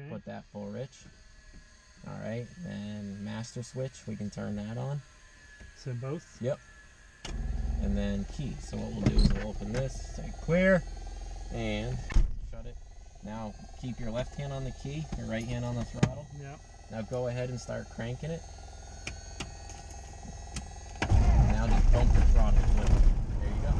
Okay. Put that full rich. All right, then master switch, we can turn that on. So both? Yep. And then key. So what we'll do is we'll open this, say clear, and shut it. Now keep your left hand on the key, your right hand on the throttle. Yep. Now go ahead and start cranking it. Now just bump the throttle a little. There you go.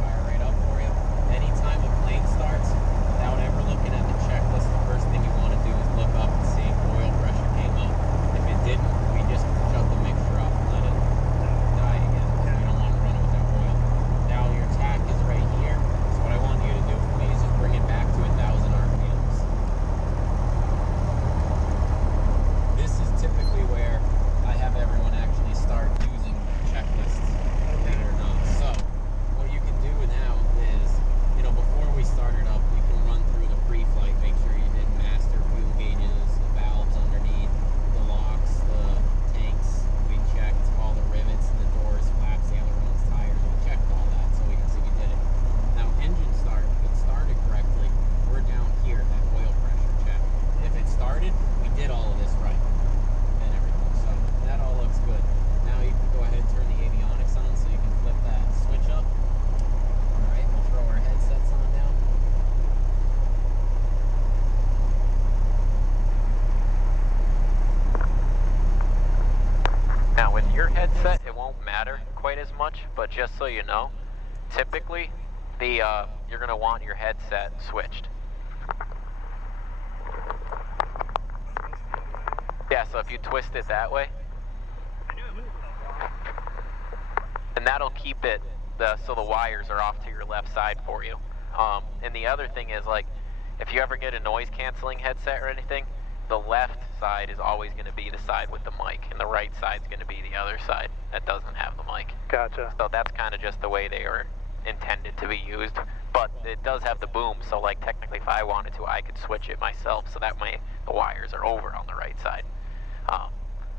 Fire right up for you. Anytime a plane starts, without ever looking at the checklist, the first thing you want to do is look up and see if oil pressure came up. If it didn't, we just shut the mixture off and let it die again. You don't want to run it without oil. Now your tack is right here. So what I want you to do for me is just bring it back to 1,000 RPMs. This is typically where I have everyone actually start using checklists, believe it or not. So what you can do now is, before we started up, we can run through the pre-flight, make sure you did master fuel gauges, the valves underneath, the locks, the tanks. We checked all the rivets, the doors, flaps, ailerons, tires. We checked all that so we can see we did it. Now engine start, if it started correctly, we're down here at oil pressure check. If it started, we did all of this right and everything. So that all looks good. Now you can go ahead and turn the avionics on so you can flip that switch up. Alright, we'll throw our headsets on now. Now with your headset, it won't matter quite as much, but just so you know, typically you're going to want your headset switched. Yeah, so if you twist it that way, and that'll keep it so the wires are off to your left side for you. And the other thing is, like, if you ever get a noise canceling headset or anything, the left side is always going to be the side with the mic, and the right side is going to be the other side that doesn't have the mic. Gotcha. So that's kind of just the way they are intended to be used. But it does have the boom, so like technically if I wanted to, I could switch it myself, so that way the wires are over on the right side.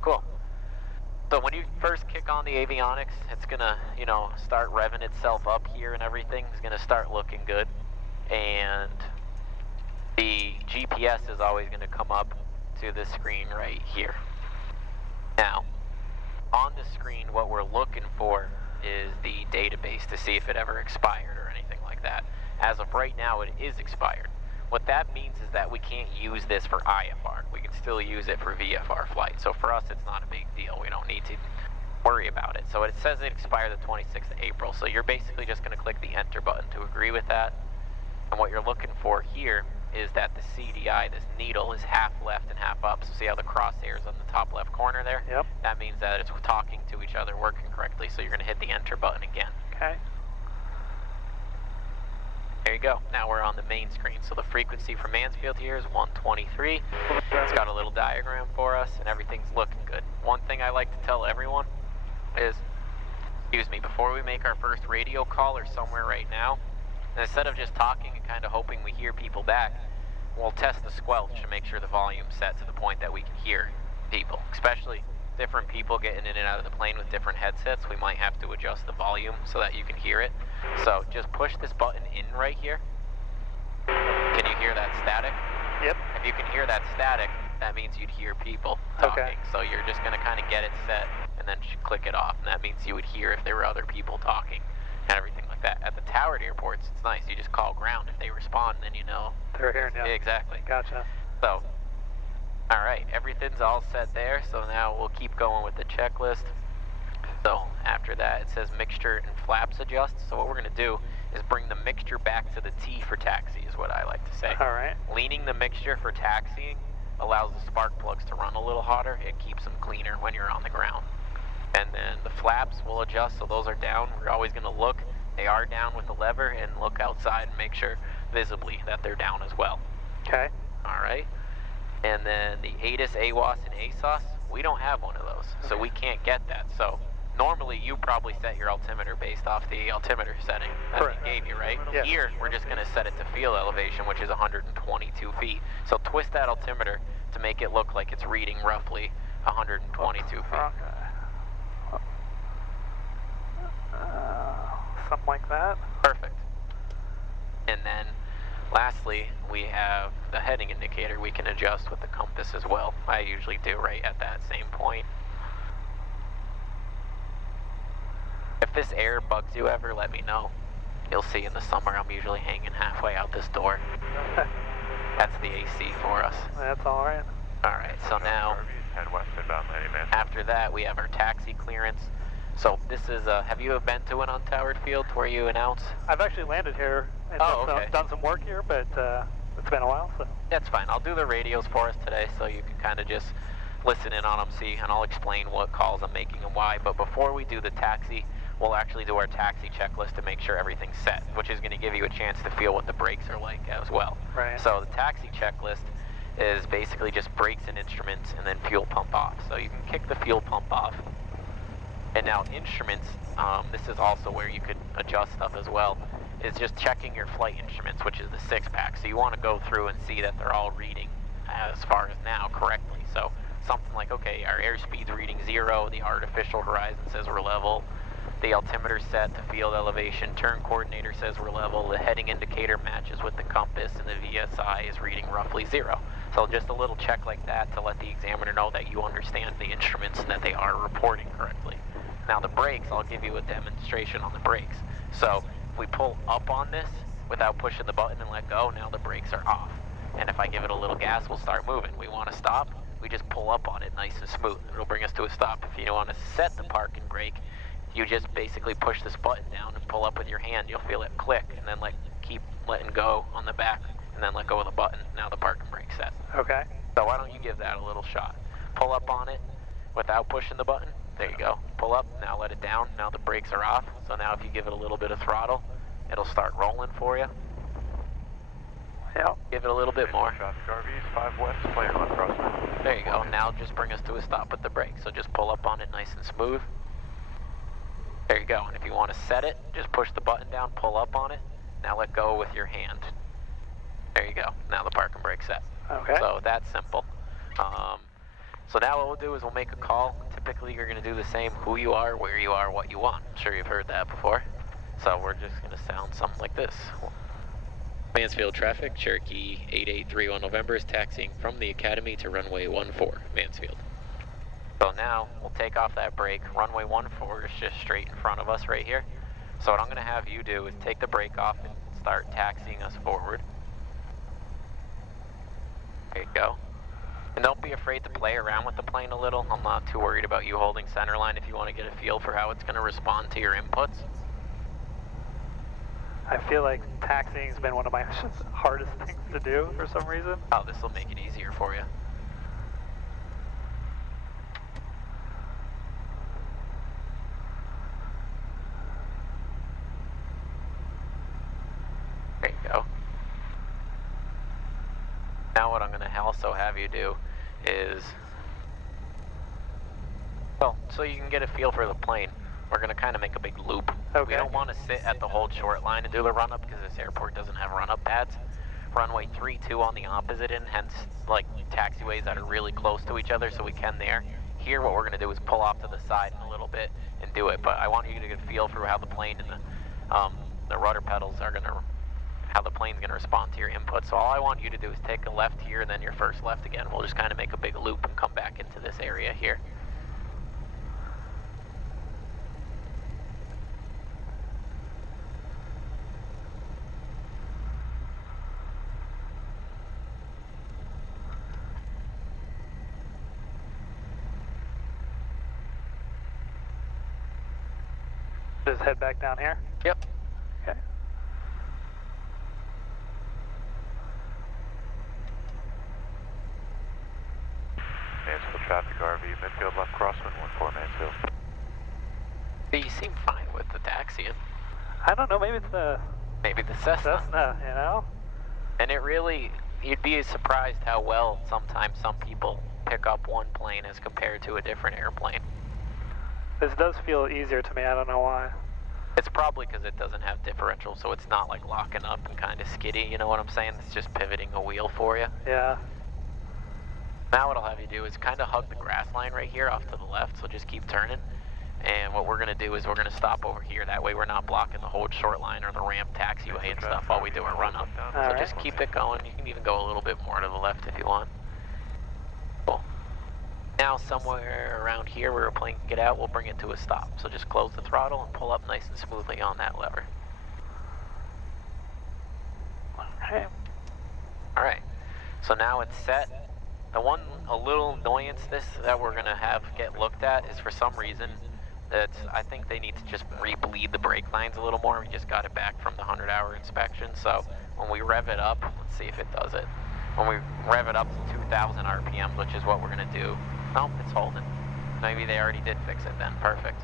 Cool. So when you first kick on the avionics, it's gonna, start revving itself up here and everything. It's gonna start looking good. And the GPS is always gonna come up to this screen right here. Now, on the screen, what we're looking for is the database to see if it ever expired or anything like that. As of right now, it is expired. What that means is that we can't use this for IFR. We can still use it for VFR flight. So for us, it's not a big deal. We don't need to worry about it. So it says it expired the 26th of April. So you're basically just going to click the enter button to agree with that. And what you're looking for here is that the CDI, this needle, is half left and half up. So see how the crosshairs on the top left corner there? Yep. That means that it's talking to each other, working correctly. So you're going to hit the enter button again. Okay. There you go. Now we're on the main screen. So the frequency for Mansfield here is 123. It's got a little diagram for us, and everything's looking good. One thing I like to tell everyone is, before we make our first radio call or somewhere right now, instead of just talking and kind of hoping we hear people back, we'll test the squelch to make sure the volume's set to the point that we can hear people, especially different people getting in and out of the plane with different headsets. We might have to adjust the volume so that you can hear it. So just push this button in right here. Can you hear that static? Yep. If you can hear that static, that means you'd hear people talking. Okay. So you're just going to kind of get it set and then click it off, and that means you would hear if there were other people talking and everything like that. At the towered airports, it's nice. You just call ground. If they respond, then you know. They're here now. Exactly. Gotcha. So, all right, everything's all set there. So now we'll keep going with the checklist. So after that, it says mixture and flaps adjust. So what we're going to do is bring the mixture back to the T for taxi, is what I like to say. All right. Leaning the mixture for taxiing allows the spark plugs to run a little hotter. It keeps them cleaner when you're on the ground. And then the flaps will adjust, so those are down. We're always going to look. They are down with the lever, and look outside and make sure visibly that they're down as well. Okay. All right. And then the ATIS, AWOS, and ASOS, we don't have one of those, so we can't get that. So normally you probably set your altimeter based off the altimeter setting that Correct. they gave you, right? Yes. Here, we're just going to set it to field elevation, which is 122 feet. So twist that altimeter to make it look like it's reading roughly 122 feet. Okay. Something like that. Perfect. And then Lastly, we have the heading indicator we can adjust with the compass as well. I usually do right at that same point. If this air bugs you ever, let me know. You'll see in the summer I'm usually hanging halfway out this door. That's the AC for us. That's all right. All right, so now, Head west inbound landing, man. after that, we have our taxi clearance. So this is, have you been to an untowered field where you announce? I've actually landed here and done some work here, but it's been a while, so. That's fine. I'll do the radios for us today so you can kind of just listen in on them, see, and I'll explain what calls I'm making and why. But before we do the taxi, we'll actually do our taxi checklist to make sure everything's set, which is going to give you a chance to feel what the brakes are like as well. Right. So the taxi checklist is basically just brakes and instruments and then fuel pump off. So you can kick the fuel pump off. And now instruments, this is also where you could adjust stuff as well, is just checking your flight instruments, which is the 6-pack. So you want to go through and see that they're all reading as far as now correctly. So something like, okay, our airspeed's reading 0, the artificial horizon says we're level, the altimeter set to field elevation, turn coordinator says we're level, the heading indicator matches with the compass, and the VSI is reading roughly 0. So just a little check like that to let the examiner know that you understand the instruments and that they are reporting correctly. Now the brakes, I'll give you a demonstration on the brakes. So if we pull up on this without pushing the button and let go, now the brakes are off. And if I give it a little gas, we'll start moving. We want to stop, we just pull up on it nice and smooth. It'll bring us to a stop. If you want to set the parking brake, you just basically push this button down and pull up with your hand. You'll feel it click, and then keep letting go on the back, and then let go of the button. Now the parking brake's set. Okay. So why don't you give that a little shot? Pull up on it without pushing the button. There you go. Pull up, now let it down. Now the brakes are off. So now if you give it a little bit of throttle, it'll start rolling for you. Yeah. Give it a little bit more. Traffic RVs, 5 west, player left crosswind. There you go. Now just bring us to a stop with the brake. So just pull up on it nice and smooth. There you go. And if you want to set it, just push the button down, pull up on it. Now let go with your hand. There you go. Now the parking brake's set. Okay. So that's simple. So now what we'll do is we'll make a call. Typically you're going to do the same, who you are, where you are, what you want. I'm sure you've heard that before. So we're just going to sound something like this. Mansfield traffic, Cherokee 8831 November is taxiing from the Academy to runway 14, Mansfield. So now we'll take off that brake. Runway 14 is just straight in front of us right here. So what I'm going to have you do is take the brake off and start taxiing us forward. There you go. And don't be afraid to play around with the plane a little. I'm not too worried about you holding center line if you want to get a feel for how it's going to respond to your inputs. I feel like taxiing's been one of my hardest things to do for some reason. Oh, this will make it easier for you. There you go. Now what I'm going to also have you do is, well, so you can get a feel for the plane, we're going to kind of make a big loop. Okay. We don't want to sit at the hold short line and do the run-up because this airport doesn't have run-up pads. Runway 32 on the opposite end, hence like taxiways that are really close to each other, so we can there. Here what we're going to do is pull off to the side in a little bit and do it, but I want you to get a feel for how the plane and the rudder pedals are going to, how the plane's going to respond to your input. So all I want you to do is take a left here and then your first left again. We'll just kind of make a big loop and come back into this area here. Just head back down here. Yep. Okay. Mansfield traffic RV, midfield left crosswind, 14 Mansfield. You seem fine with the taxiing. I don't know, maybe it's the Maybe the Cessna. Cessna, you know? And it really, you'd be surprised how well sometimes some people pick up one plane as compared to a different airplane. This does feel easier to me, I don't know why. It's probably because it doesn't have differential, so it's not like locking up and kind of skiddy, you know what I'm saying? It's just pivoting a wheel for you. Yeah. Now what I'll have you do is kind of hug the grass line right here off to the left, so just keep turning. And what we're going to do is we're going to stop over here. That way we're not blocking the whole short line or the ramp taxiway and stuff while we do our run up. So just keep it going. You can even go a little bit more to the left if you want. Cool. Now somewhere around here where our plane can get out, we'll bring it to a stop. So just close the throttle and pull up nice and smoothly on that lever. Okay. Alright, so now it's set. The one a little annoyance that we're gonna have get looked at is for some reason that I think they need to just re-bleed the brake lines a little more. We just got it back from the 100-hour inspection, so when we rev it up, let's see if it does it. When we rev it up to 2,000 RPMs, which is what we're gonna do. Nope, it's holding. Maybe they already did fix it then, perfect.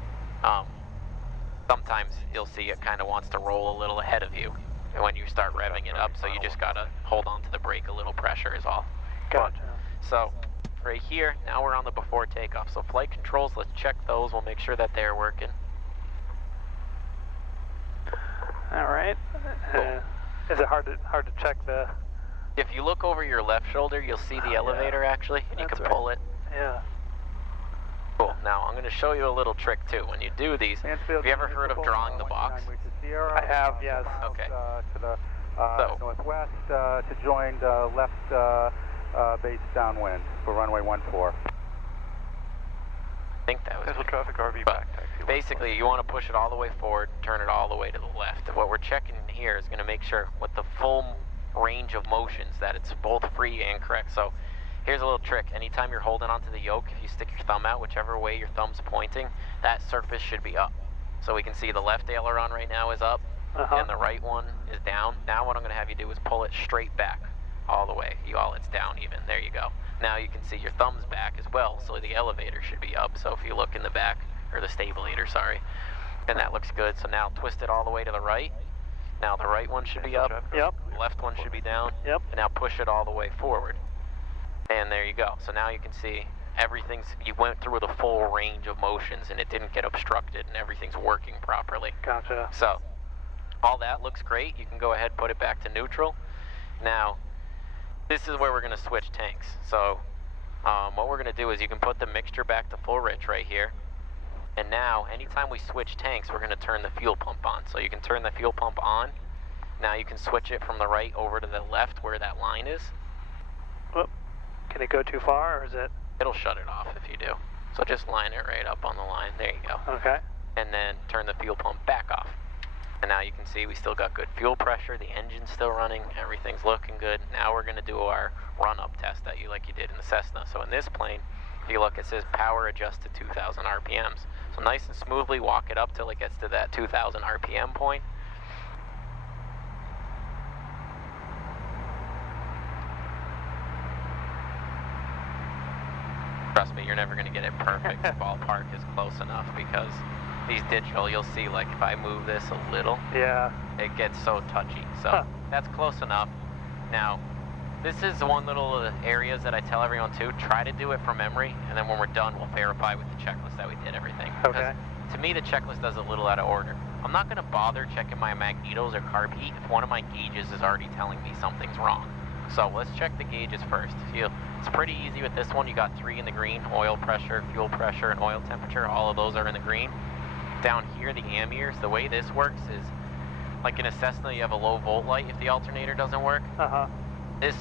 Sometimes you'll see it kind of wants to roll a little ahead of you when you start revving it up, so you just gotta hold on to the brake a little pressure is all. Gotcha. So, right here, now we're on the before takeoff. So flight controls, let's check those. We'll make sure that they're working. All right. Cool. Is it hard to check the? If you look over your left shoulder, you'll see the elevator actually, and you That's can pull it. Yeah. Cool. Now I'm going to show you a little trick too. When you do these, have you ever heard of drawing the box? I have, yes. Okay. To the So- northwest to join the left base downwind for runway 14. I think that was Central traffic RV But back taxi. basically, you want to push it all the way forward, turn it all the way to the left. What we're checking here is going to make sure with the full range of motions that it's both free and correct. So here's a little trick. Anytime you're holding onto the yoke, if you stick your thumb out, whichever way your thumb's pointing, that surface should be up. So we can see the left aileron right now is up, and the right one is down. Now what I'm going to have you do is pull it straight back all the way. It's down even. There you go. Now you can see your thumb's back as well, so the elevator should be up. So if you look in the back, or the stabulator, sorry, then that looks good. So now twist it all the way to the right. Now the right one should be up. Yep. The left one should be down. Yep. And now push it all the way forward. And there you go. So now you can see you went through the full range of motions and it didn't get obstructed and everything's working properly. Gotcha. So all that looks great. You can go ahead and put it back to neutral. Now, this is where we're going to switch tanks. So what we're going to do is you can put the mixture back to full rich right here. And now, anytime we switch tanks, we're going to turn the fuel pump on. So you can turn the fuel pump on. Now you can switch it from the right over to the left where that line is. Whoop. Can it go too far, or is it? It'll shut it off if you do. So just line it right up on the line. There you go. Okay. And then turn the fuel pump back off. And now you can see we still got good fuel pressure. The engine's still running. Everything's looking good. Now we're going to do our run-up test that you did in the Cessna. So in this plane, if you look, it says power adjust to 2,000 RPMs. So nice and smoothly walk it up till it gets to that 2,000 RPM point. Trust me, you're never going to get it perfect. The ballpark is close enough because these digital, you'll see, like if I move this a little, Yeah. it gets so touchy. So that's close enough. Now, this is one little areas that I tell everyone to try to do it from memory, and then when we're done, we'll verify with the checklist that we did everything. Okay. Because to me, the checklist does a little out of order. I'm not going to bother checking my magnetos or carb heat if one of my gauges is already telling me something's wrong. So let's check the gauges first. It's pretty easy with this one. You got 3 in the green: oil pressure, fuel pressure, and oil temperature. All of those are in the green. Down here, the ammeters, the way this works is, like in a Cessna, you have a low volt light if the alternator doesn't work. This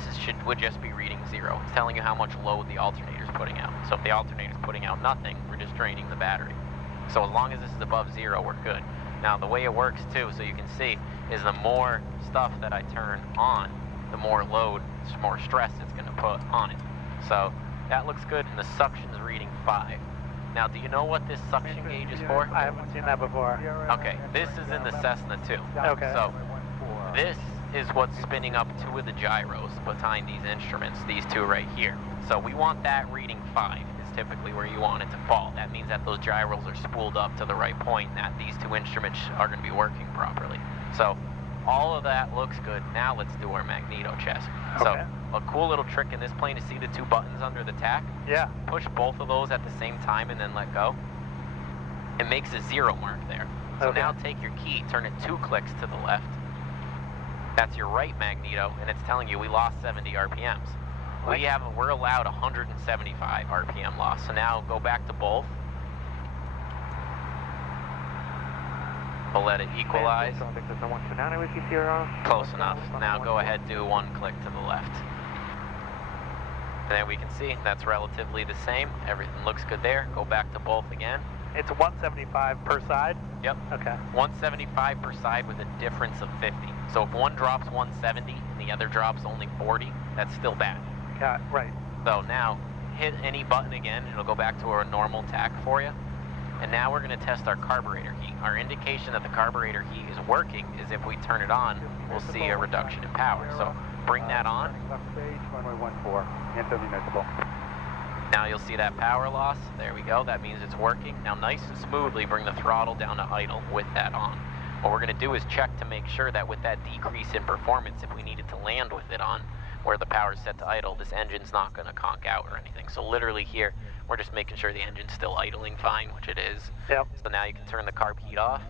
would just be reading 0. It's telling you how much load the alternator's putting out. So if the alternator's putting out nothing, we're just draining the battery. So as long as this is above 0, we're good. Now the way it works too, so you can see, is the more stuff that I turn on, the more load, more stress it's going to put on it. So that looks good, and the suction's reading 5. Now, do you know what this suction gauge is for? I haven't seen that before. Okay, this is in the Cessna too. Okay. So this is what's spinning up 2 of the gyros behind these instruments, these 2 right here. So we want that reading 5 is typically where you want it to fall. That means that those gyros are spooled up to the right point, and that these 2 instruments are going to be working properly. So all of that looks good. Now let's do our magneto check. Okay. So a cool little trick in this plane is see the 2 buttons under the tack? Yeah. Push both of those at the same time and then let go. It makes a 0 mark there. So Okay. now take your key, turn it 2 clicks to the left. That's your right magneto, and it's telling you we lost 70 RPMs. We're allowed 175 RPM loss. So now go back to both. We'll let it equalize. Close Close enough. Now go ahead, do one click to the left. And there we can see that's relatively the same. Everything looks good there. Go back to both again. It's 175 per side? Yep. Okay. 175 per side with a difference of 50. So if one drops 170 and the other drops only 40, that's still bad. Got it. Right. So now hit any button again, it'll go back to a normal tack for you. And now we're going to test our carburetor heat. Our indication that the carburetor heat is working is if we turn it on, we'll see a reduction in power. So bring that on. Left stage, runway 14, anti-municipal. Now you'll see that power loss. There we go. That means it's working. Now nice and smoothly bring the throttle down to idle with that on. What we're going to do is check to make sure that with that decrease in performance, if we needed to land with it on, where the power is set to idle, this engine's not going to conk out or anything. So literally here, we're just making sure the engine's still idling fine, which it is. Yep. So now you can turn the carb heat off.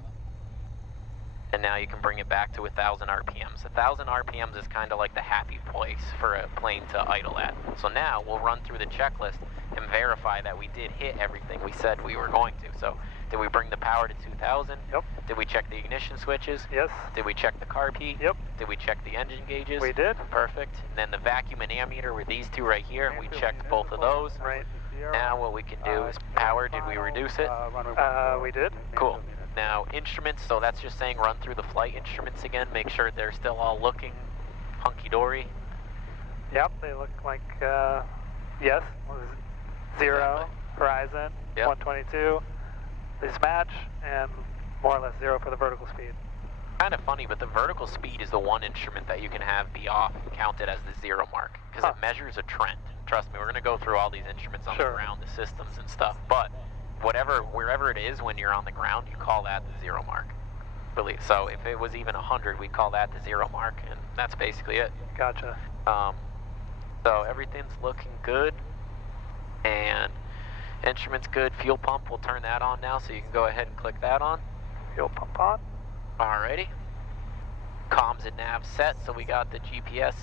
And now you can bring it back to 1,000 RPMs. 1,000 RPMs is kind of like the happy place for a plane to idle at. So now we'll run through the checklist and verify that we did hit everything we said we were going to. So did we bring the power to 2,000? Yep. Did we check the ignition switches? Yes. Did we check the carb heat? Yep. Did we check the engine gauges? We did. Perfect. And then the vacuum and ammeter were these two right here, and we checked both of those. Right. Now what we can do is power, did we reduce it? We did. Cool. Now instruments, so that's just saying run through the flight instruments again, make sure they're still all looking hunky-dory. Yep, they look like, yes, 0, Exactly. horizon, Yep. 122, this match, and more or less 0 for the vertical speed. Kind of funny, but the vertical speed is the one instrument that you can have be off and counted as the 0 mark, because it measures a trend. Trust me, we're going to go through all these instruments on the ground, the systems and stuff, but wherever it is when you're on the ground, you call that the 0 mark. Really. So if it was even 100, we call that the 0 mark, and that's basically it. Gotcha. So everything's looking good, and instrument's good. Fuel pump, we'll turn that on now, so you can go ahead and click that on. Fuel pump on. Alrighty. Comms and nav set, so we got the GPS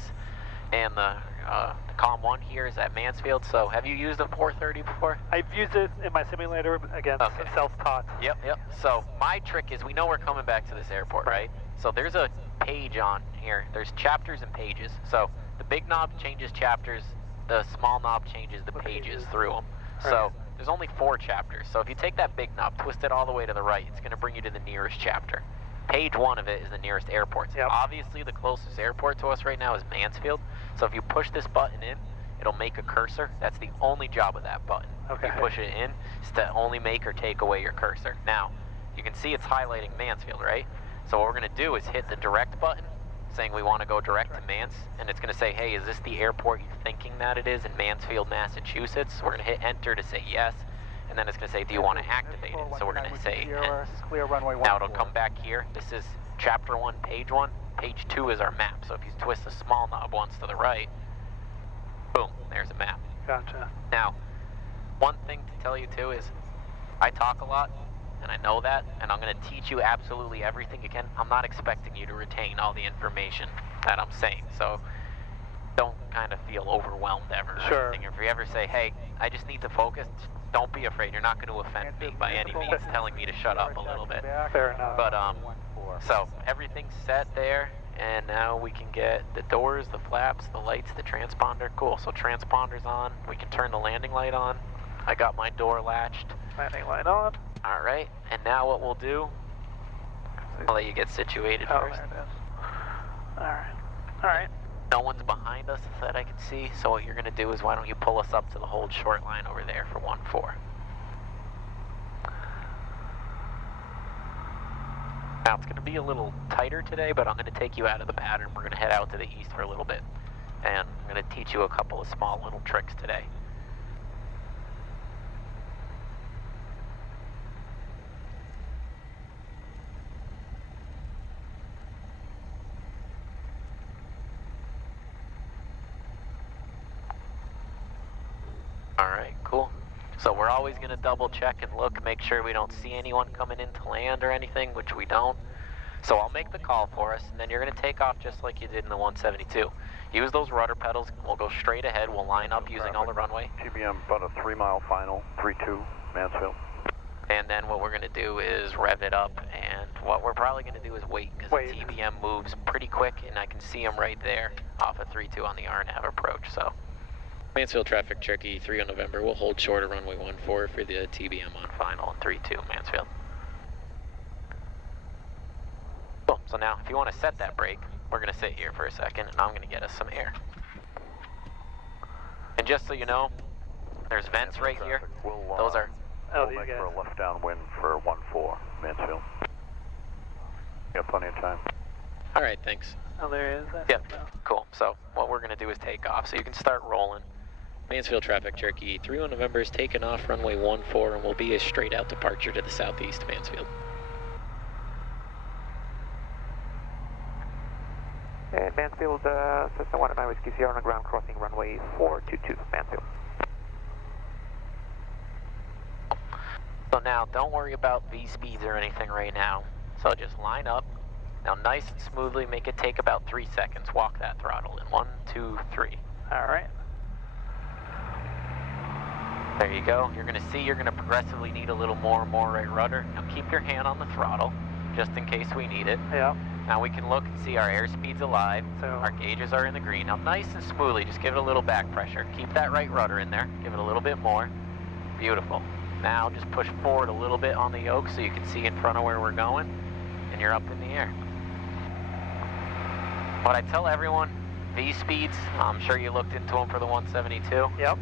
and the COM 1 here is at Mansfield. So have you used a 430 before? I've used it in my simulator, again, self-taught. Yep. So my trick is, we know we're coming back to this airport, right? So there's a page on here. There's chapters and pages. So the big knob changes chapters, the small knob changes the pages through them. So there's only 4 chapters. So if you take that big knob, twist it all the way to the right, it's going to bring you to the nearest chapter. Page 1 of it is the nearest airport. So obviously the closest airport to us right now is Mansfield. So if you push this button in, it'll make a cursor. That's the only job of that button. Okay. If you push it in, it's to only make or take away your cursor. Now, you can see it's highlighting Mansfield, right? So what we're going to do is hit the direct button, saying we want to go direct to Mans, and it's going to say, hey, is this the airport you're thinking that it is in Mansfield, Massachusetts? We're going to hit enter to say yes, and then it's going to say, do you want to activate it? So we're going to say yes. Clear runway 14. Now it'll come back here. This is chapter 1, page 1. Page 2 is our map. So if you twist the small knob once to the right, boom, there's a map. Gotcha. Now, one thing to tell you too is, I talk a lot, and I know that, and I'm going to teach you absolutely everything you can. I'm not expecting you to retain all the information that I'm saying, so don't kind of feel overwhelmed ever. Sure. If you ever say, hey, I just need to focus, don't be afraid. You're not going to offend me by any means telling me to shut up a little bit. Fair enough. But, so everything's set there, and now we can get the doors, the flaps, the lights, the transponder. Cool, so transponder's on. We can turn the landing light on. I got my door latched. Landing light on. All right, and now what we'll do, I'll let you get situated first. There it is. All right. No one's behind us that I can see, so what you're going to do is, why don't you pull us up to the hold short line over there for 1-4. Now, it's going to be a little tighter today, but I'm going to take you out of the pattern. We're going to head out to the east for a little bit, and I'm going to teach you a couple of small little tricks today. Alright, cool. So we're always going to double check and look, make sure we don't see anyone coming in to land or anything, which we don't. So I'll make the call for us, and then you're going to take off just like you did in the 172. Use those rudder pedals, and we'll go straight ahead. We'll line up using all the runway. GBM about a 3-mile final, 3-2, Mansfield. And then what we're going to do is rev it up and what we're probably going to do is wait, because the TBM moves pretty quick, and I can see him right there off of 32 on the RNAV approach, so. Mansfield traffic, Cherokee 3 on November. We'll hold short of runway 14 for the TBM on final, 3-2, Mansfield. Cool, so now if you want to set that brake, we're going to sit here for a second, and I'm going to get us some air. And just so you know, there's vents right here. Those are... We'll make for a left downwind for 1-4, Mansfield. You got plenty of time. All right, thanks. Oh, there is. Yep, cool. So what we're going to do is take off, so you can start rolling. Mansfield traffic, Cherokee 3 on November is taking off runway 14 and will be a straight out departure to the southeast, Mansfield. And Mansfield, Cessna 109 Whiskey Sierra on the ground crossing runway 422, Mansfield. So now, don't worry about V-speeds or anything right now. So just line up. Now nice and smoothly, make it take about 3 seconds. Walk that throttle in. 1, 2, 3. All right. There you go. You're gonna see you're gonna progressively need a little more and more right rudder. Now keep your hand on the throttle, just in case we need it. Yeah. Now we can look and see our airspeed's alive. So our gauges are in the green. Now nice and smoothly, just give it a little back pressure. Keep that right rudder in there. Give it a little bit more. Beautiful. Now just push forward a little bit on the yoke so you can see in front of where we're going, and you're up in the air. What I tell everyone, V-speeds, I'm sure you looked into them for the 172. Yep.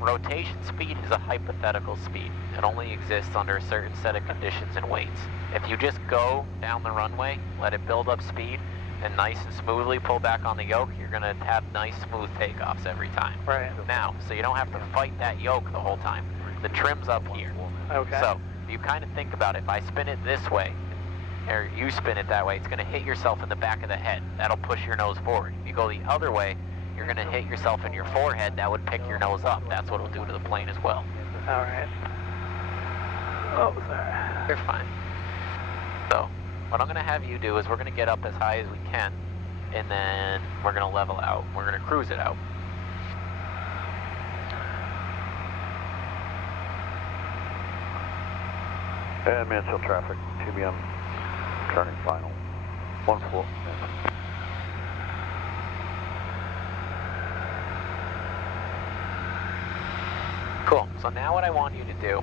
Rotation speed is a hypothetical speed. It only exists under a certain set of conditions and weights. If you just go down the runway, let it build up speed, and nice and smoothly pull back on the yoke, you're going to have nice smooth takeoffs every time. Right. Now, so you don't have to fight that yoke the whole time. The trim's up here. Okay. So you kind of think about it. If I spin it this way, or you spin it that way, it's going to hit yourself in the back of the head. That'll push your nose forward. If you go the other way, you're going to hit yourself in your forehead. That would pick your nose up. That's what it'll do to the plane as well. All right. Oh, sorry. You're fine. So what I'm going to have you do is we're going to get up as high as we can, and then we're going to level out. We're going to cruise it out. And Mansfield traffic, TBM, turning final, 14. Cool, so now what I want you to do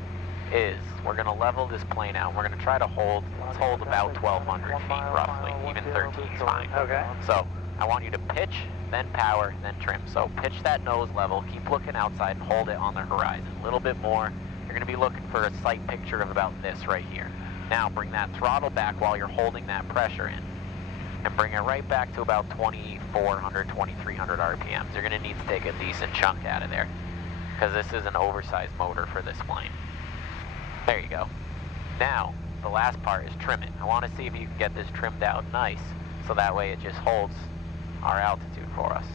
is we're going to level this plane out. We're going to try to hold, let's hold about 1,200 feet roughly, even 13 is fine. Okay. So I want you to pitch, then power, then trim. So pitch that nose level, keep looking outside and hold it on the horizon. A little bit more. You're going to be looking for a sight picture of about this right here. Now bring that throttle back while you're holding that pressure in, and bring it right back to about 2,400, 2,300 RPMs. You're going to need to take a decent chunk out of there, because this is an oversized motor for this plane. There you go. Now, the last part is trim it. I want to see if you can get this trimmed out nice, so that way it just holds our altitude for us.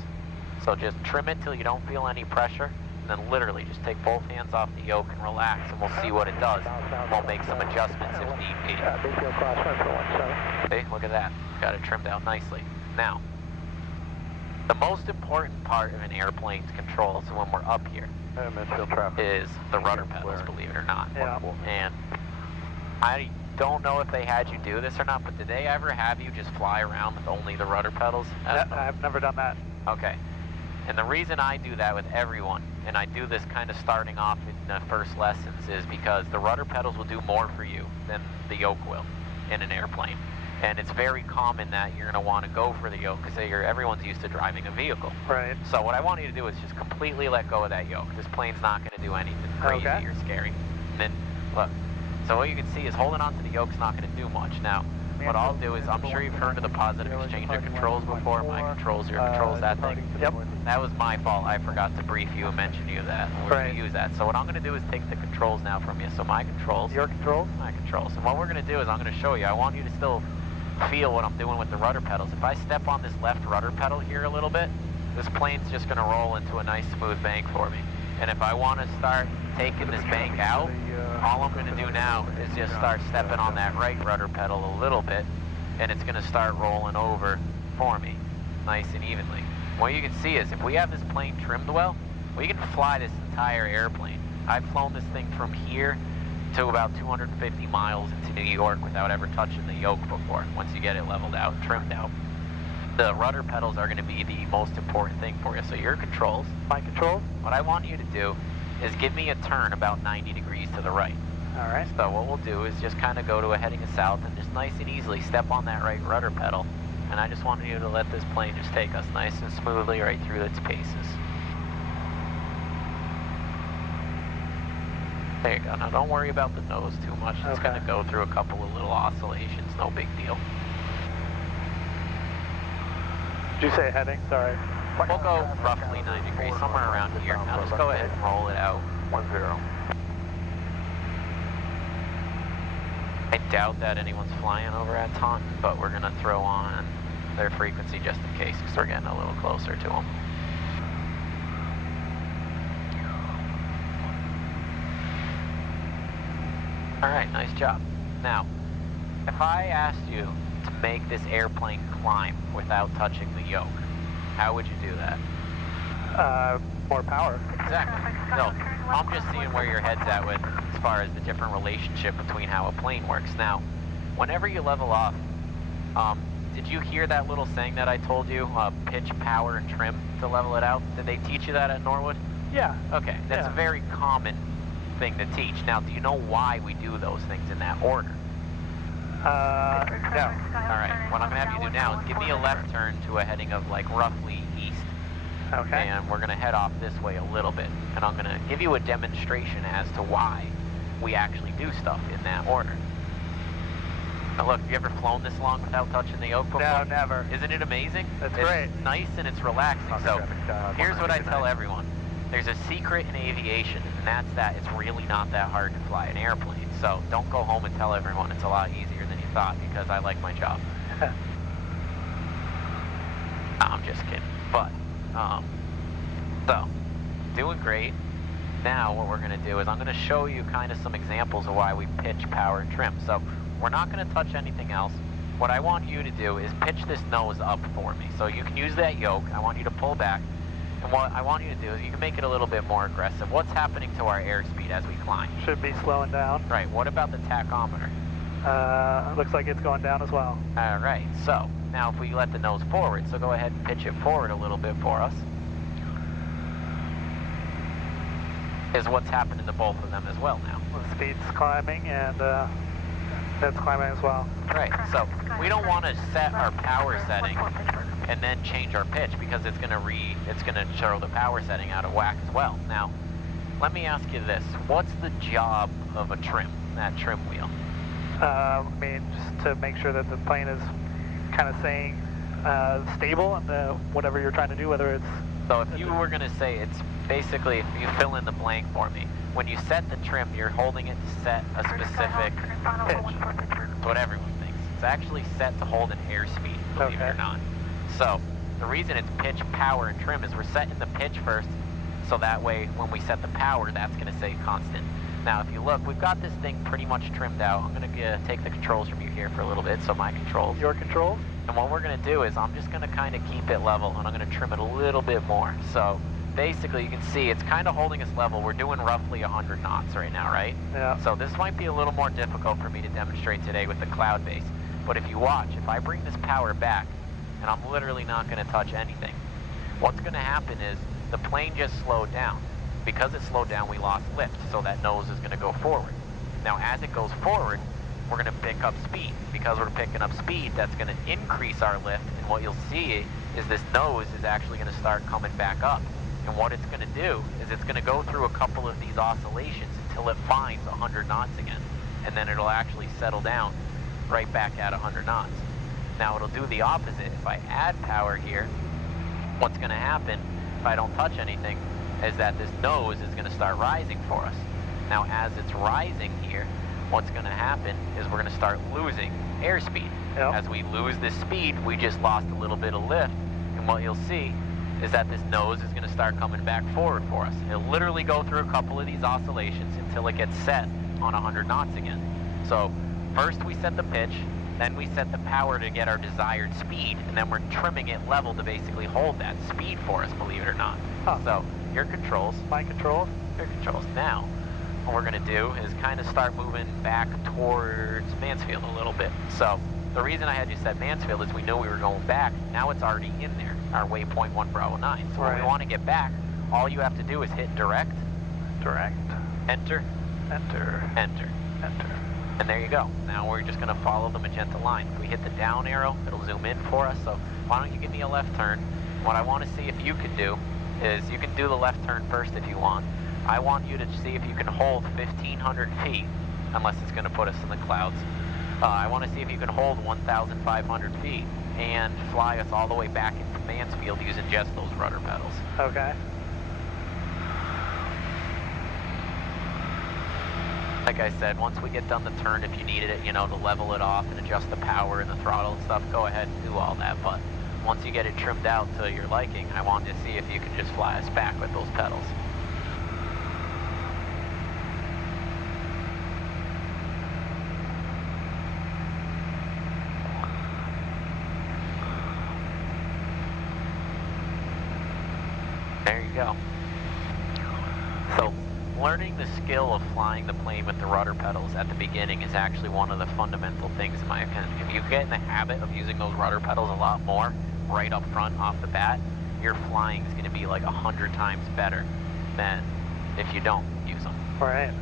So just trim it till you don't feel any pressure, and then literally just take both hands off the yoke and relax, and we'll see what it does. We'll make some adjustments if need be. See, look at that. Got it trimmed out nicely. Now, the most important part of an airplane's controls when we're up here is the rudder pedals, believe it or not. Yeah. And I don't know if they had you do this or not, but did they ever have you just fly around with only the rudder pedals? I've never done that. Okay. And the reason I do that with everyone, and I do this kind of starting off in the first lessons, is because the rudder pedals will do more for you than the yoke will in an airplane. And it's very common that you're going to want to go for the yoke because everyone's used to driving a vehicle. Right. So what I want you to do is just completely let go of that yoke. This plane's not going to do anything crazy or scary. And then, look, so what you can see is holding on to the yoke's not going to do much. Now, what I'll do is, I'm sure you've heard of the positive exchange of controls before. My controls, your controls, that thing. Yep. That was my fault. I forgot to brief you and mention to you that. We're going to use that. So what I'm going to do is take the controls now from you. So my controls. Your controls? My controls. And what we're going to do is I'm going to show you. I want you to still feel what I'm doing with the rudder pedals. If I step on this left rudder pedal here a little bit, this plane's just going to roll into a nice smooth bank for me. And if I want to start taking this bank out, all I'm going to do now is just start stepping on that right rudder pedal a little bit, and it's going to start rolling over for me, nice and evenly. What you can see is if we have this plane trimmed well, we can fly this entire airplane. I've flown this thing from here to about 250 miles into New York without ever touching the yoke before, once you get it leveled out and trimmed out. The rudder pedals are going to be the most important thing for you. So your controls. My controls? What I want you to do is give me a turn about 90 degrees to the right. All right. So what we'll do is just kind of go to a heading of south and just nice and easily step on that right rudder pedal. And I just want you to let this plane just take us nice and smoothly right through its paces. There you go. Now don't worry about the nose too much. It's going to go through a couple of little oscillations. No big deal. Did you say heading? Sorry. We'll go roughly 90 degrees, somewhere around here. Now just go ahead and roll it out. 10. I doubt that anyone's flying over at Taunton, but we're going to throw on their frequency just in case, because we're getting a little closer to them. Alright, nice job. Now, if I asked you to make this airplane climb without touching the yoke, how would you do that? More power. Exactly. No, I'm just seeing where your head's at with as far as the different relationship between how a plane works. Now, whenever you level off, did you hear that little saying that I told you, pitch, power, and trim to level it out? Did they teach you that at Norwood? Yeah. Okay, that's a very common thing to teach. Now, do you know why we do those things in that order? No. All right, what I'm going to have you do now is give me a left turn to a heading of like roughly east. Okay. And we're going to head off this way a little bit. And I'm going to give you a demonstration as to why we actually do stuff in that order. Now look, have you ever flown this long without touching the yoke before? No, never. Isn't it amazing? That's great. It's nice and it's relaxing. So here's what I tell everyone. There's a secret in aviation, and that's that it's really not that hard to fly an airplane. So don't go home and tell everyone it's a lot easier than you thought, because I like my job. I'm just kidding. But, so, doing great. Now what we're going to do is I'm going to show you kind of some examples of why we pitch, power, and trim. So we're not going to touch anything else. What I want you to do is pitch this nose up for me. So you can use that yoke. I want you to pull back. And what I want you to do is you can make it a little bit more aggressive. What's happening to our airspeed as we climb? Should be slowing down. Right. What about the tachometer? Looks like it's going down as well. All right. So now if we let the nose forward, so go ahead and pitch it forward a little bit for us. Is what's happening to both of them as well now. The speed's climbing and that's climbing as well. Right. So we don't want to set our power setting and then change our pitch, because it's going to throw the power setting out of whack as well. Now, let me ask you this: what's the job of a trim, that trim wheel? I mean, just to make sure that the plane is kind of staying stable and whatever you're trying to do, whether it's. So if you were going to say, it's basically, if you fill in the blank for me, when you set the trim, you're holding it to set a specific pitch. That's what everyone thinks. It's actually set to hold an airspeed, believe it or not. So the reason it's pitch, power, and trim is we're setting the pitch first, so that way when we set the power, that's going to stay constant. Now if you look, we've got this thing pretty much trimmed out. I'm going to take the controls from you here for a little bit, so my controls. Your controls? And what we're going to do is I'm just going to kind of keep it level, and I'm going to trim it a little bit more. So basically you can see it's kind of holding us level. We're doing roughly 100 knots right now, right? Yeah. So this might be a little more difficult for me to demonstrate today with the cloud base. But if you watch, if I bring this power back, and I'm literally not going to touch anything, what's going to happen is the plane just slowed down. Because it slowed down, we lost lift, so that nose is going to go forward. Now as it goes forward, we're going to pick up speed. Because we're picking up speed, that's going to increase our lift, and what you'll see is this nose is actually going to start coming back up. And what it's going to do is it's going to go through a couple of these oscillations until it finds 100 knots again. And then it'll actually settle down right back at 100 knots. Now it'll do the opposite. If I add power here, what's going to happen if I don't touch anything is that this nose is going to start rising for us. Now as it's rising here, what's going to happen is we're going to start losing airspeed. Yep. As we lose this speed, we just lost a little bit of lift, and what you'll see is that this nose is going to start coming back forward for us. It'll literally go through a couple of these oscillations until it gets set on 100 knots again. So first we set the pitch, then we set the power to get our desired speed, and then we're trimming it level to basically hold that speed for us, believe it or not. Huh. So your controls. My controls? Your controls. Now, what we're going to do is kind of start moving back towards Mansfield a little bit. So the reason I had you set Mansfield is we knew we were going back. Now it's already in there, our waypoint 1 Bravo 9. So when we want to get back, all you have to do is hit direct, enter, enter, enter. And there you go. Now we're just going to follow the magenta line. If we hit the down arrow, it'll zoom in for us. So why don't you give me a left turn? What I want to see if you can do is you can do the left turn first if you want. I want you to see if you can hold 1,500 feet, unless it's going to put us in the clouds. I want to see if you can hold 1,500 feet and fly us all the way back into Mansfield using just those rudder pedals. Okay. Like I said, once we get done the turn, if you needed it, you know, to level it off and adjust the power and the throttle and stuff, go ahead and do all that. But once you get it trimmed out to your liking, I want to see if you can just fly us back with those pedals. There you go. So, learning the skill of flying the plane with the rudder pedals at the beginning is actually one of the fundamental things in my opinion. If you get in the habit of using those rudder pedals a lot more, right up front off the bat, your flying is going to be like 100 times better than if you don't use them. Right.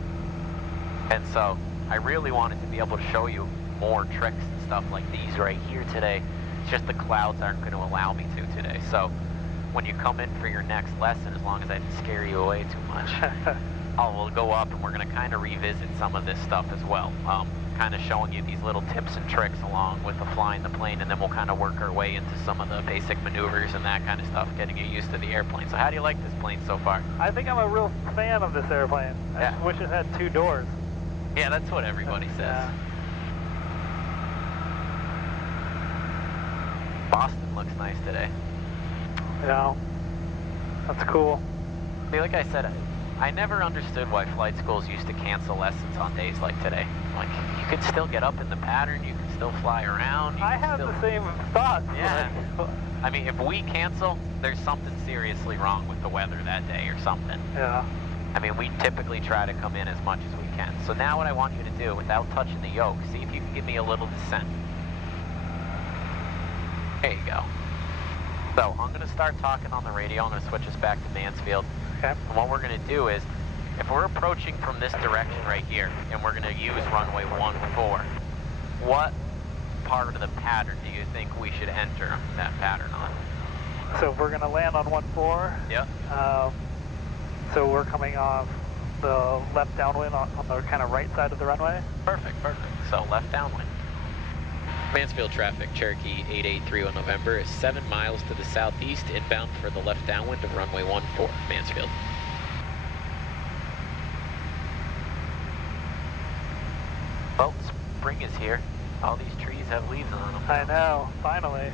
And so, I really wanted to be able to show you more tricks and stuff like these right here today. It's just the clouds aren't going to allow me to today. So, when you come in for your next lesson, as long as I didn't scare you away too much, we'll go up and we're going to kind of revisit some of this stuff as well. Kind of showing you these little tips and tricks along with the flying the plane, and then we'll kind of work our way into some of the basic maneuvers and that kind of stuff, getting you used to the airplane. So how do you like this plane so far? I think I'm a real fan of this airplane. I Yeah. just wish it had 2 doors. Yeah, that's what everybody says. Yeah. Boston looks nice today. Yeah. That's cool. See, like I said, I never understood why flight schools used to cancel lessons on days like today. Like, you could still get up in the pattern, you can still fly around. I have the same thoughts. Yeah. I mean, if we cancel, there's something seriously wrong with the weather that day or something. Yeah. I mean, we typically try to come in as much as we can. So now what I want you to do, without touching the yoke, see if you can give me a little descent. There you go. So, I'm going to start talking on the radio. I'm going to switch us back to Mansfield. Okay. And what we're going to do is, if we're approaching from this direction right here, and we're going to use runway 14, what part of the pattern do you think we should enter that pattern on? So we're going to land on 14. Yep. So we're coming off the left downwind on the kind of right side of the runway. Perfect, perfect. So left downwind. Mansfield traffic, Cherokee 8831 November is 7 miles to the southeast, inbound for the left downwind of runway 14, Mansfield. Well, spring is here. All these trees have leaves on them. I know, finally.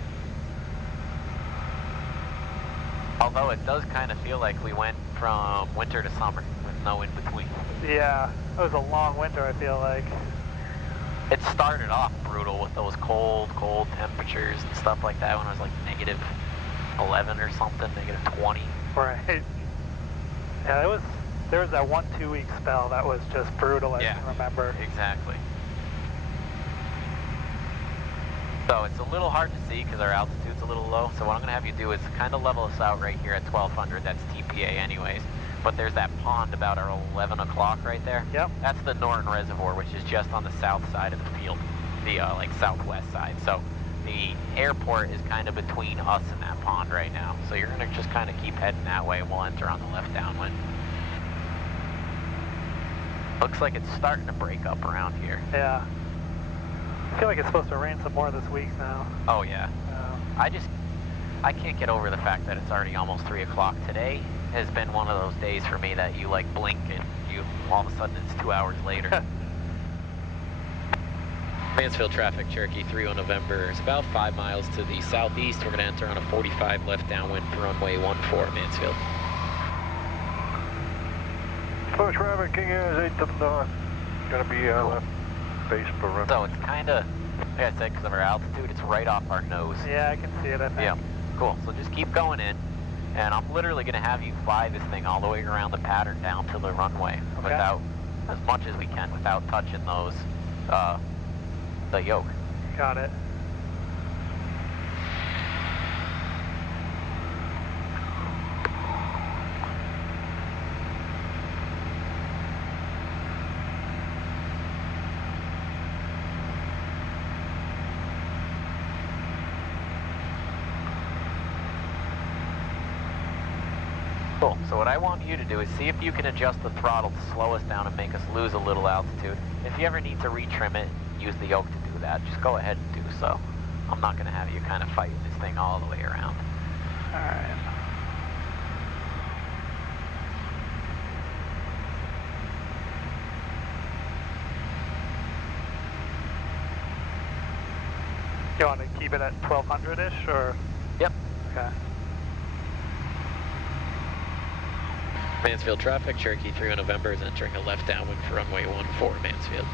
Although it does kind of feel like we went from winter to summer with no in between. Yeah, it was a long winter, I feel like. It started off brutal with those cold temperatures and stuff like that when it was like negative 11 or something, negative 20. Right. Yeah, there was that 1-2 week spell that was just brutal, I can remember. Exactly. So it's a little hard to see because our altitude's a little low. So what I'm going to have you do is kind of level us out right here at 1200. That's TPA anyways. But there's that pond about our 11 o'clock right there. Yep. That's the Norton Reservoir, which is just on the south side of the field, the like southwest side. So the airport is kind of between us and that pond right now. So you're going to just kind of keep heading that way, and we'll enter on the left downwind. Looks like it's starting to break up around here. Yeah. I feel like it's supposed to rain some more this week now. Oh yeah. I can't get over the fact that it's already almost 3 o'clock. Today has been one of those days for me that you like blink and you all of a sudden it's 2 hours later. Mansfield traffic, Cherokee 31 November is about 5 miles to the southeast. We're going to enter on a 45 left downwind for runway 14 Mansfield. Push traffic, King is 8 to the north. Gonna be left base for run. So it's kind of, like I said, because of our altitude, it's right off our nose. Yeah, I can see it, I think. Yeah, cool. So just keep going in, and I'm literally going to have you fly this thing all the way around the pattern down to the runway without as much as we can without touching those, the yoke. Got it. Cool. So what I want you to do is see if you can adjust the throttle to slow us down and make us lose a little altitude. If you ever need to retrim it, use the yoke to do that. Just go ahead and do so. I'm not going to have you kind of fighting this thing all the way around. All right. You want to keep it at 1200-ish, or? Yep. Okay. Mansfield traffic, Cherokee 3 on November is entering a left downwind for runway 14 Mansfield.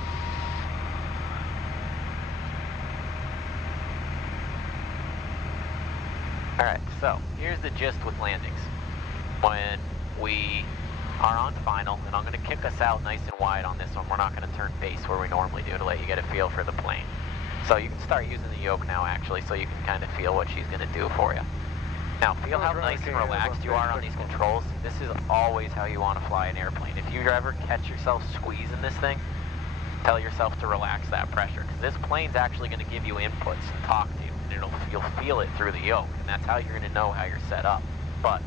Alright, so here's the gist with landings. When we are on final, and I'm going to kick us out nice and wide on this one, we're not going to turn base where we normally do to let you get a feel for the plane. So you can start using the yoke now actually, so you can kind of feel what she's going to do for you. Now, feel how nice and relaxed you are on these controls. This is always how you want to fly an airplane. If you ever catch yourself squeezing this thing, tell yourself to relax that pressure, because this plane's actually going to give you inputs and talk to you, and you'll feel it through the yoke, and that's how you're going to know how you're set up. But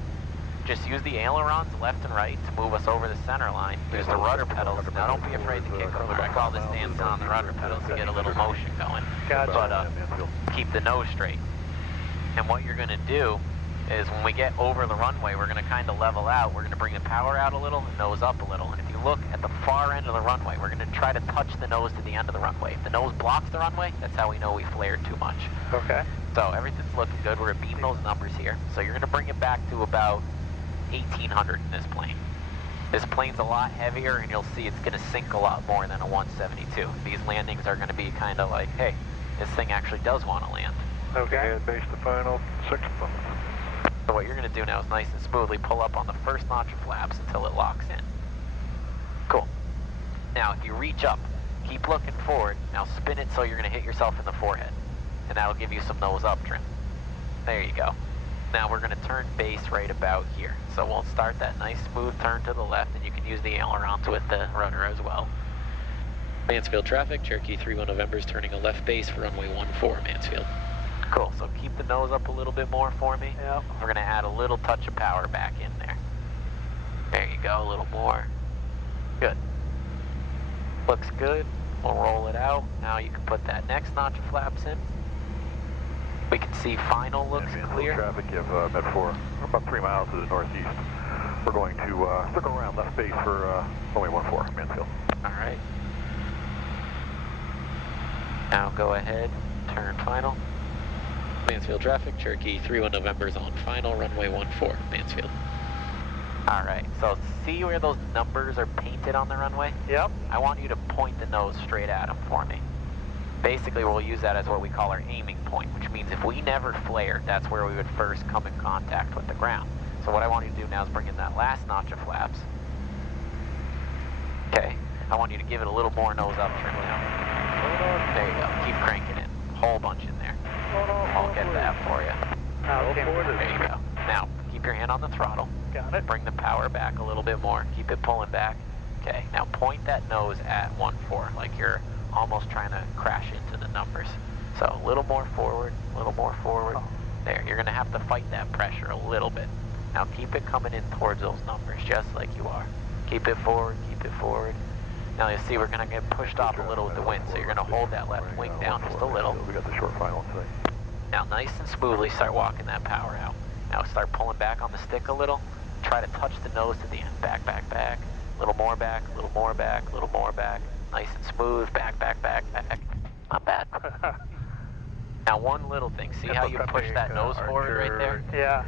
just use the ailerons left and right to move us over the center line. Use the rudder pedals. Now, don't be afraid to kick them. I call this dancing on the rudder pedals to get a little motion going. Gotcha. But keep the nose straight. And what you're going to do is when we get over the runway, we're going to kind of level out. We're going to bring the power out a little and nose up a little. And if you look at the far end of the runway, we're going to try to touch the nose to the end of the runway. If the nose blocks the runway, that's how we know we flared too much. Okay. So everything's looking good. We're going to beam those numbers here. So you're going to bring it back to about 1800 in this plane. This plane's a lot heavier, and you'll see it's going to sink a lot more than a 172. These landings are going to be kind of like, hey, this thing actually does want to land. Okay. And base to final, 6 months. So what you're going to do now is nice and smoothly pull up on the first notch of flaps until it locks in. Cool. Now, if you reach up, keep looking forward. Now spin it so you're going to hit yourself in the forehead. And that'll give you some nose up trim. There you go. Now we're going to turn base right about here. So we'll start that nice smooth turn to the left, and you can use the ailerons with the rudder as well. Mansfield traffic, Cherokee 31 November is turning a left base for runway 14 Mansfield. Cool, so keep the nose up a little bit more for me. Yep. We're going to add a little touch of power back in there. There you go, a little more. Good. Looks good. We'll roll it out. Now you can put that next notch of flaps in. We can see final looks clear. Traffic, you have Med 4, about 3 miles to the northeast. We're going to circle around left base for runway 14, Mansfield. All right. Now go ahead, turn final. Mansfield traffic, Cherokee 31 November is on final, runway 14, Mansfield. All right, so see where those numbers are painted on the runway? Yep. I want you to point the nose straight at them for me. Basically, we'll use that as what we call our aiming point, which means if we never flared, that's where we would first come in contact with the ground. So what I want you to do now is bring in that last notch of flaps. Okay, I want you to give it a little more nose up trim now. There you go, keep cranking it. Whole bunch in there. I'll get that for you. Okay. There you go. Now, keep your hand on the throttle. Got it. Bring the power back a little bit more. Keep it pulling back. Okay, now point that nose at 14, like you're almost trying to crash into the numbers. So a little more forward, a little more forward. There, you're going to have to fight that pressure a little bit. Now keep it coming in towards those numbers, just like you are. Keep it forward, keep it forward. Now you see we're going to get pushed off a little with the wind, so you're going to hold that left wing down just a little. We got the short final today. Now nice and smoothly start walking that power out. Now start pulling back on the stick a little. Try to touch the nose to the end. Back, back, back. A little more back, a little more back, a little more back. Nice and smooth. Back, back, back, back. Not bad. Now one little thing. See how you push that nose forward right there? Yeah.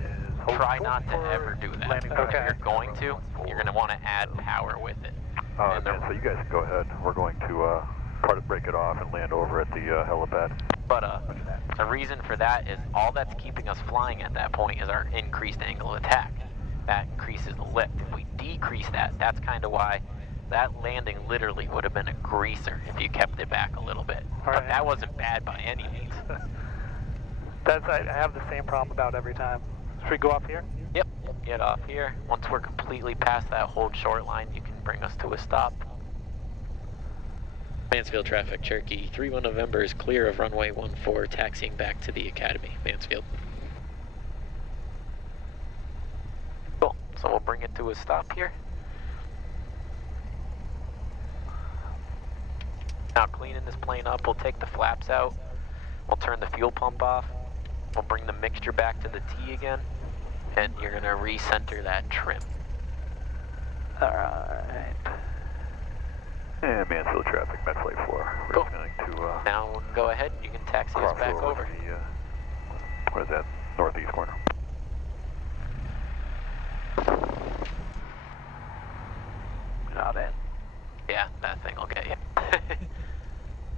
Try not to ever do that. Okay. If you're going to, you're going to want to add power with it. Man, so you guys go ahead. We're going to try to break it off and land over at the helipad. But the reason for that is all that's keeping us flying at that point is our increased angle of attack. That increases the lift. If we decrease that, that's kind of why that landing literally would have been a greaser if you kept it back a little bit. Right. But that wasn't bad by any means. I have the same problem about every time. Should we go off here? Yep, get off here. Once we're completely past that hold short line, you can bring us to a stop. Mansfield traffic, Cherokee 31 November is clear of runway 14, taxiing back to the Academy, Mansfield. Cool, so we'll bring it to a stop here. Now cleaning this plane up, we'll take the flaps out, we'll turn the fuel pump off, we'll bring the mixture back to the T again, and you're gonna recenter that trim. Alright. And Mansfield traffic, Met Flight 4. We're Cool. going to Now go ahead, you can taxi us cross back over over. the, what is that, northeast corner. Not in. Yeah, that thing will get you.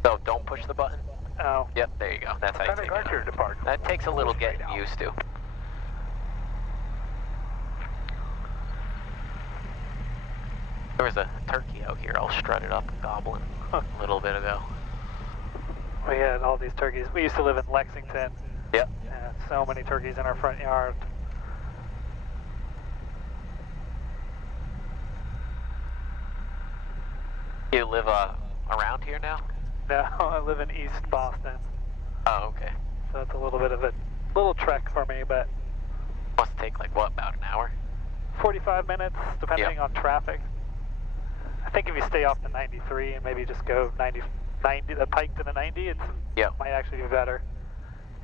So don't push the button. Oh. Yep, there you go. That's how you take it out. depart. That takes a little getting used to. There was a turkey out here all strutted up and gobbling a little bit ago. We had all these turkeys. We used to live in Lexington. Yep. And so many turkeys in our front yard. You live around here now? No, I live in East Boston. Oh, okay. So it's a little bit of a little trek for me, but Must take like what, about an hour? 45 minutes, depending Yep. on traffic. I think if you stay off the 93 and maybe just go 90, the Pike to the 90, it Yep. might actually be better.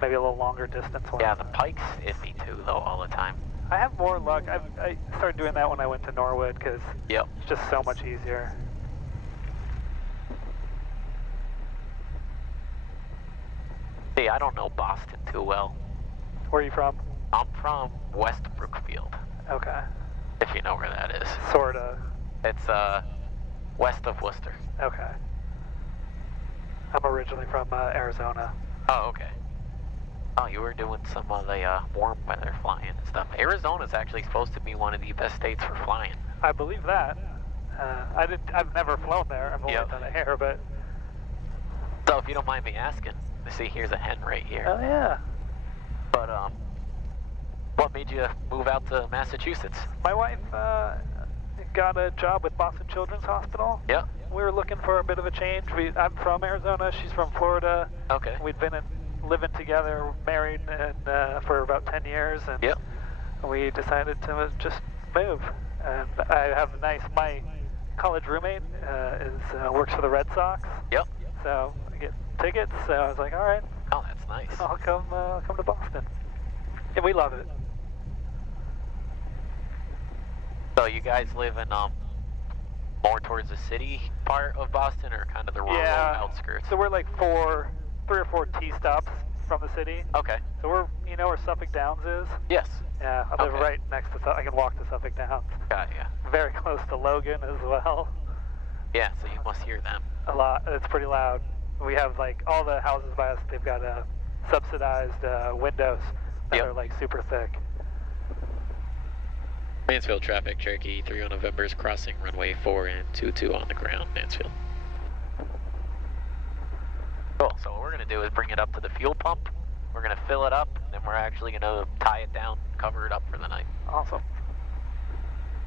Maybe a little longer distance one. Yeah, the Pike's iffy too, though, all the time. I have more luck. I started doing that when I went to Norwood because Yep. it's just so much easier. See, I don't know Boston too well. Where are you from? I'm from West Brookfield, Okay. if you know where that is. Sorta. It's west of Worcester. Okay. I'm originally from Arizona. Oh, okay. Oh, you were doing some of the warm weather flying and stuff. Arizona's actually supposed to be one of the best states for flying. I believe that. I've never flown there. I've only Yep. done it here, but. So if you don't mind me asking, see, here's a hen right here. Oh yeah. But what made you move out to Massachusetts? My wife got a job with Boston Children's Hospital. Yep. We were looking for a bit of a change. I'm from Arizona. She's from Florida. Okay. We'd been living together, married, and for about 10 years, and Yep. we decided to just move. And I have my college roommate works for the Red Sox. Yep. So I get tickets. So I was like, all right, Oh, that's nice. I'll come to Boston, and we love it. So you guys live in more towards the city part of Boston, or kind of the rural outskirts? So we're like 3 or 4 T stops from the city. Okay. So we're, where Suffolk Downs is? Yes. Yeah, I live Okay. right next to. I can walk to Suffolk Downs. Got ya. Very close to Logan as well. Yeah. So you must hear them. A lot. It's pretty loud. We have like all the houses by us. They've got subsidized windows that Yep. are like super thick. Mansfield traffic, Cherokee 31 November is crossing runway 4 and 22 on the ground, Mansfield. Cool, so what we're going to do is bring it up to the fuel pump, we're going to fill it up, and then we're actually going to tie it down, cover it up for the night. Awesome.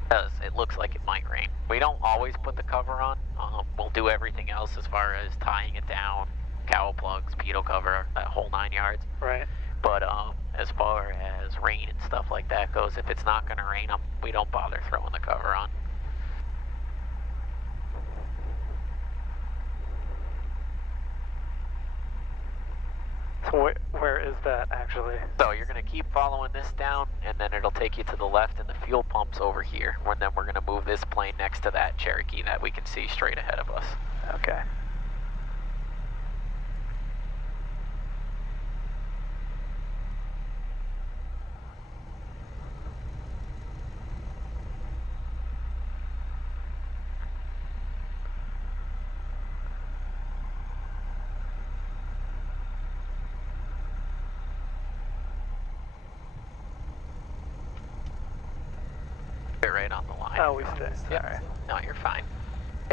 Because it looks like it might rain. We don't always put the cover on, we'll do everything else as far as tying it down, cowl plugs, pitot cover, that whole 9 yards. Right. But as far as rain and stuff like that goes, if it's not going to rain, we don't bother throwing the cover on. So where is that actually? So you're going to keep following this down, and then it'll take you to the left, and the fuel pump's over here. And then we're going to move this plane next to that Cherokee that we can see straight ahead of us. Okay. Right on the line. Oh, we stay. Yep. Sorry. No, you're fine.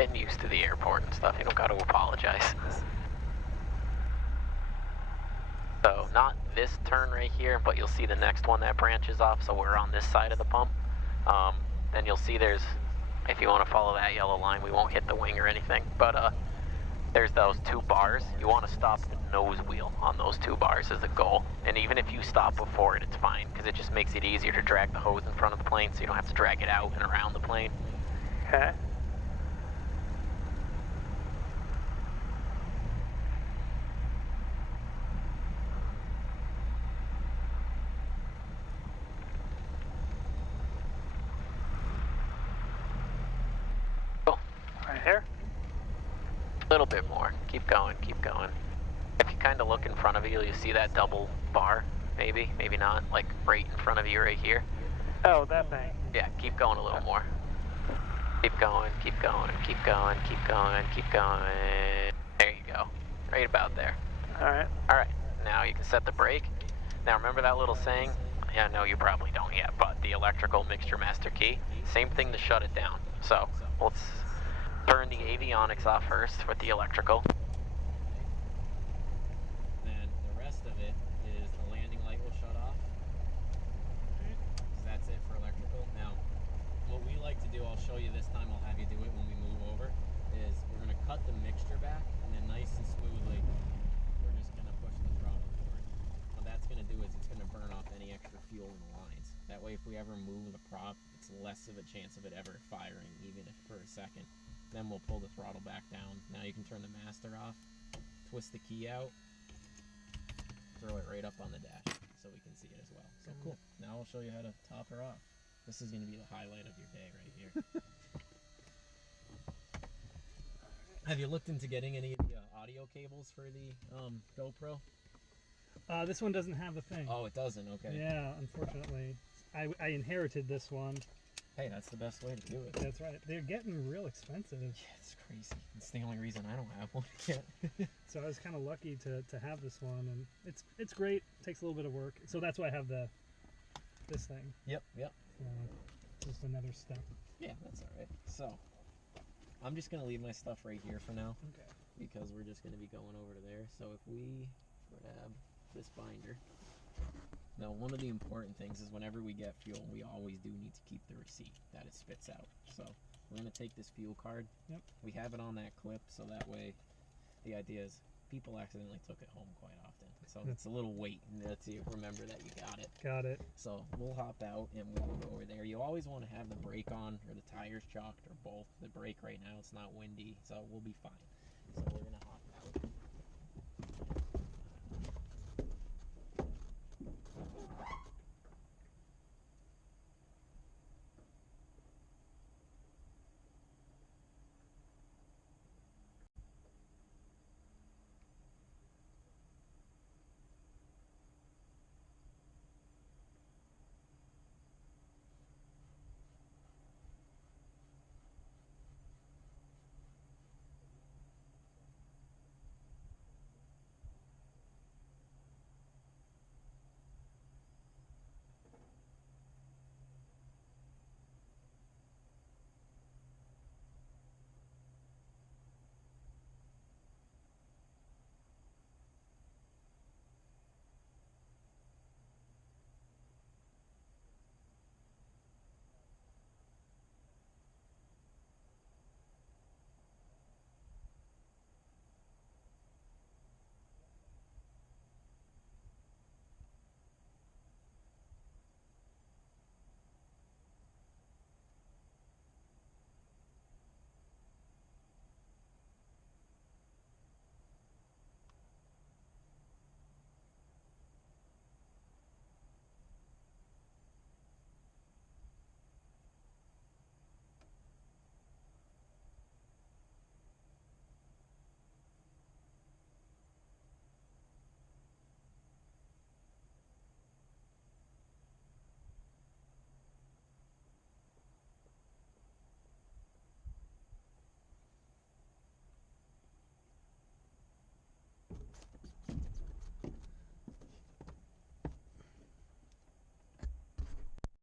Getting used to the airport and stuff. You don't got to apologize. So not this turn right here, but you'll see the next one that branches off. So we're on this side of the pump. Then you'll see there's, if you want to follow that yellow line, we won't hit the wing or anything. But there's those 2 bars. You want to stop the nose wheel on those 2 bars is the goal. And even if you stop before it, it's fine, because it just makes it easier to drag the hose in front of the plane, so you don't have to drag it out and around the plane. Okay. Cool. Right here. A little bit more. Keep going, keep going. If you kind of look in front of you, you see that double bar, maybe, maybe not, like right in front of you right here. Oh, that thing. Yeah, keep going a little more. Keep going, keep going, keep going, keep going, keep going. There you go. Right about there. Alright. Alright, now you can set the brake. Now remember that little saying? Yeah, no, you probably don't yet, but the electrical mixture master key, same thing to shut it down. So, let's turn the avionics off first with the electrical. Then the rest of it is the landing light will shut off. So that's it for electrical. Now, what we like to do, I'll show you this time, I'll have you do it when we move over, is we're going to cut the mixture back, and then nice and smoothly, we're just going to push the throttle forward. What that's going to do is it's going to burn off any extra fuel in the lines. That way, if we ever move the prop, it's less of a chance of it ever firing, even if for a second. Then we'll pull the throttle back down. Now you can turn the master off, twist the key out, throw it right up on the dash so we can see it as well. So cool. Now I'll show you how to top her off. This is going to be the highlight of your day right here. Have you looked into getting any of the audio cables for the GoPro? This one doesn't have a thing. Oh, it doesn't? Okay. Yeah, unfortunately. I inherited this one. Hey, that's the best way to do it. That's right. They're getting real expensive. Yeah, it's crazy. It's the only reason I don't have one yet. So I was kind of lucky to have this one, and it's great. Takes a little bit of work. So that's why I have this thing. Yep. Just another step. Yeah, that's all right. So I'm just gonna leave my stuff right here for now. Okay. Because we're just gonna be going over to there. So if we grab this binder. Now, one of the important things is whenever we get fuel, we always do need to keep the receipt that it spits out. So we're going to take this fuel card. Yep. We have it on that clip, so that way the idea is people accidentally took it home quite often. So it's a little weight to remember that you got it. Got it. So we'll hop out and we'll go over there. You always want to have the brake on or the tires chocked or both. The brake right now, it's not windy, so we'll be fine. So we're going to